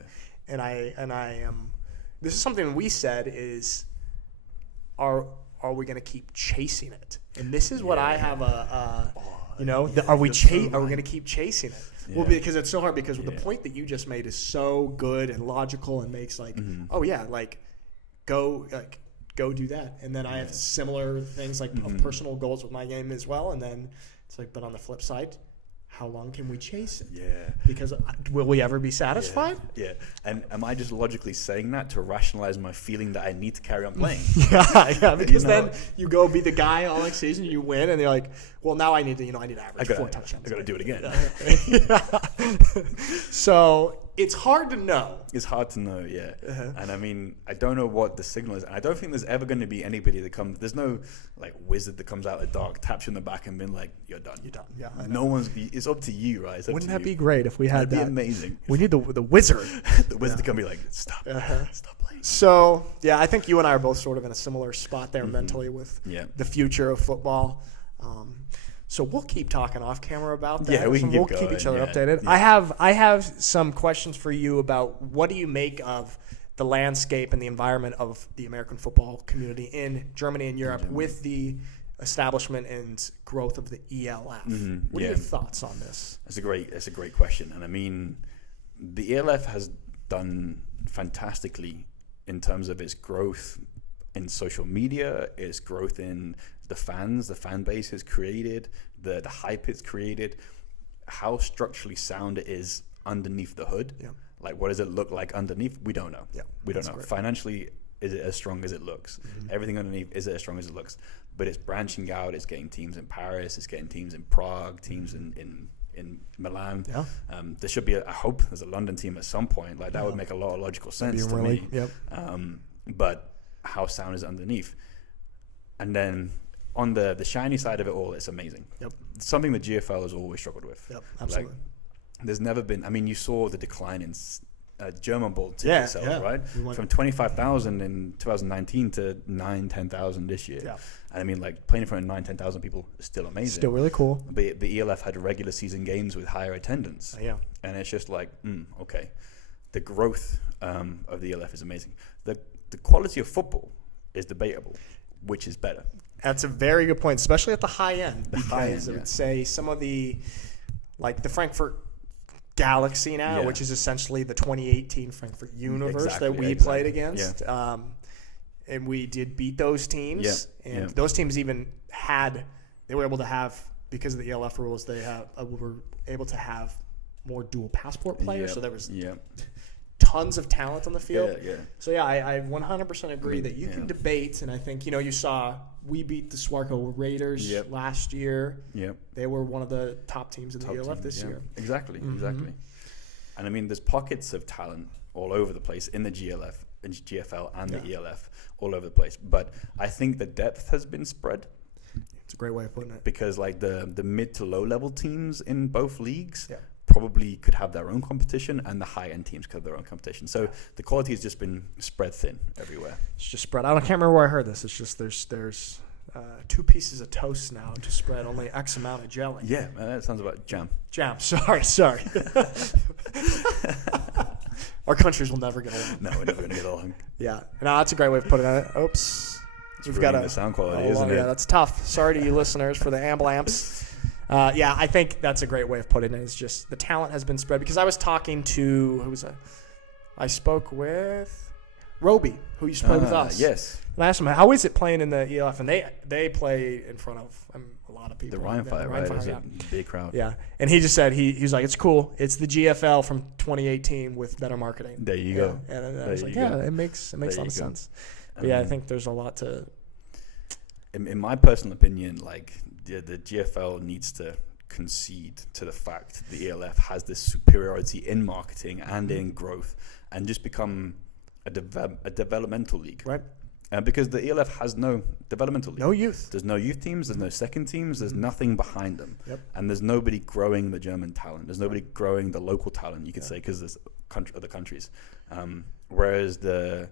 And I am. This is something we said is, are we going to keep chasing it? And this is what I have are we going to keep chasing it? Yeah. Well, because it's so hard. Because the point that you just made is so good and logical and makes like, go do that. And then I have similar things like of personal goals with my game as well. And then it's like, but on the flip side, how long can we chase it? Yeah. Because will we ever be satisfied? Yeah. And am I just logically saying that to rationalize my feeling that I need to carry on playing? Yeah, because You know? then you go be the guy all next season, you win, and you're like, well, now I need to average 4 touchdowns. I got to do it again. So it's hard to know. It's hard to know, yeah. And I mean, I don't know what the signal is. And I don't think there's ever going to be anybody that comes, there's no like wizard that comes out of the dark, taps you in the back and been like, you're done. You're done. Yeah. No one's, it's up to you, right? It's up Wouldn't to that you. be great if we had That'd that? be amazing. We need the wizard. The wizard to come be like, stop playing. So, yeah, I think you and I are both sort of in a similar spot there mentally with the future of football. So we'll keep talking off camera about that. Yeah, we can we'll keep keep going, each other yeah. updated. Yeah. I have some questions for you about what do you make of the landscape and the environment of the American football community in Germany and Europe with the establishment and growth of the ELF. What are your thoughts on this? That's a great question. And I mean, the ELF has done fantastically in terms of its growth in social media, its growth in the fan base it's created, the hype it's created, how structurally sound it is underneath the hood. Yeah. Like, what does it look like underneath? We don't know. Yeah, we don't know. great. Financially, is it as strong as it looks? Everything underneath, is it as strong as it looks? But it's branching out. It's getting teams in Paris. It's getting teams in Prague, teams in Milan. Yeah. There should be, I hope there's a London team at some point. Like, that would make a lot of logical sense to me. Yep. But how sound is it underneath? And then on the shiny side of it all, it's amazing. Yep. Something the GFL has always struggled with. Yep, absolutely. Like, there's never been, I mean, you saw the decline in German ball ticket sales, right? From 25,000 in 2019 to 10,000 this year. Yeah. And I mean, like, playing in front of 10,000 people is still amazing. Still really cool. But the ELF had regular season games with higher attendance. Yeah. And it's just like, okay. The growth of the ELF is amazing. The quality of football is debatable, which is better. That's a very good point, especially at the high end. High end, I would say some of the Frankfurt Galaxy now, Yeah. which is essentially the 2018 Frankfurt Universe that we Exactly. played against. Yeah. And we did beat those teams. Yeah. And those teams even they were able to have, because of the ELF rules, were able to have more dual passport players. So there was tons of talent on the field. Yeah. So yeah, I 100% agree that you can debate, and I think you saw we beat the Swarco Raiders last year. Yep. They were one of the top teams in the ELF this year. Exactly. And I mean, there's pockets of talent all over the place in the GFL and the ELF, all over the place. But I think the depth has been spread. It's a great way of putting it. Because like the mid to low level teams in both leagues probably could have their own competition, and the high end teams could have their own competition. So the quality has just been spread thin everywhere. It's just spread. I can't remember where I heard this. It's just there's 2 pieces of toast now to spread only X amount of jelly. Yeah, that sounds about jam. Jam. Sorry. Our countries will never get along. No, we're never going to get along. Yeah. No, that's a great way of putting it. Oops. We've got the sound quality, isn't it? Yeah, that's tough. Sorry to you listeners for the amp-lamps. I think that's a great way of putting it. It's just the talent has been spread. Because I was talking to, I spoke with Roby, who used to play with us. Yes. And I asked him, how is it playing in the ELF? And they play in front of a lot of people. The Ryan Fire, right? There's a big crowd. Yeah. And he just said, he's like, it's cool. It's the GFL from 2018 with better marketing. There you go. And I was like, it makes a lot of sense. But I think there's a lot to... In my personal opinion, like, the GFL needs to concede to the fact the ELF has this superiority in marketing and in growth, and just become a developmental league. Right. Because the ELF has no developmental league. No youth. There's no youth teams. There's no second teams. There's nothing behind them. Yep. And there's nobody growing the German talent. There's nobody growing the local talent, you could say, because there's other countries. Whereas the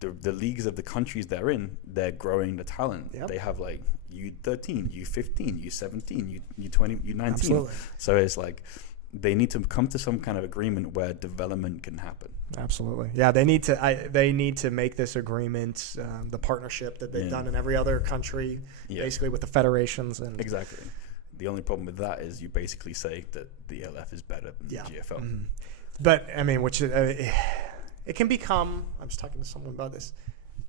leagues of the countries they're in, they're growing the talent. Yep. They have like U13, U15, U17, U20, U19. Absolutely. So it's like they need to come to some kind of agreement where development can happen. Absolutely. Yeah, they need to make this agreement, the partnership that they've done in every other country, basically with the federations. And exactly. The only problem with that is you basically say that the ELF is better than the GFL. Mm-hmm. But I mean, it can become, I was talking to someone about this,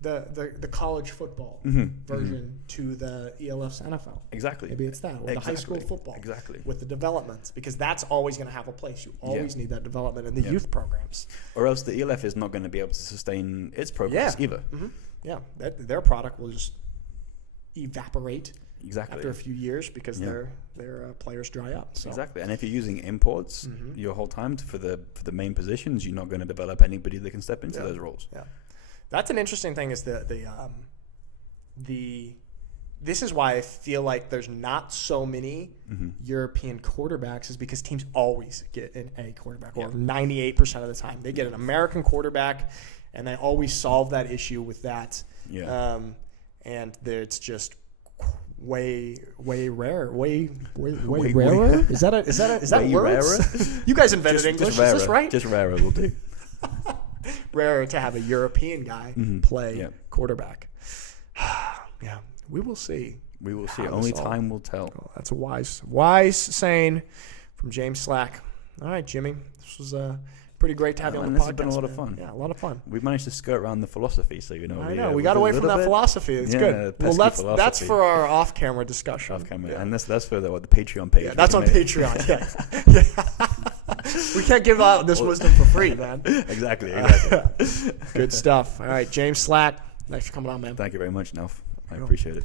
the college football version to the ELF's NFL. Exactly. Maybe it's that, or the high school football. Exactly. With the developments, because that's always going to have a place. You always need that development in the youth programs. Or else the ELF is not going to be able to sustain its progress either. Yeah, their product will just evaporate after a few years because their players dry up. So. Exactly, and if you're using imports your whole time for the main positions, you're not going to develop anybody that can step into those roles. Yeah, that's an interesting thing. Is this is why I feel like there's not so many European quarterbacks, is because teams always get an A quarterback, or 98% of the time they get an American quarterback, and they always solve that issue with that. Yeah. And it's just way rare. Way rarer? Is that words? You guys invented English. Is this right? Just rarer will do. Rarer to have a European guy play quarterback. Yeah, we will see. We will see. Only time will tell. Oh, that's a wise saying from James Slack. All right, Jimmy. This was pretty great to have you on the podcast. This has been a lot of fun. Yeah, a lot of fun. We've managed to skirt around the philosophy, so I know we got away from that philosophy. It's good. Well, that's for our off-camera discussion. Off-camera, and that's for the Patreon page. Yeah, that's on Patreon. Yeah. We can't give out this wisdom for free, man. Exactly. Good stuff. All right, James Slack. Thanks for coming on, man. Thank you very much, Nelf. I appreciate it.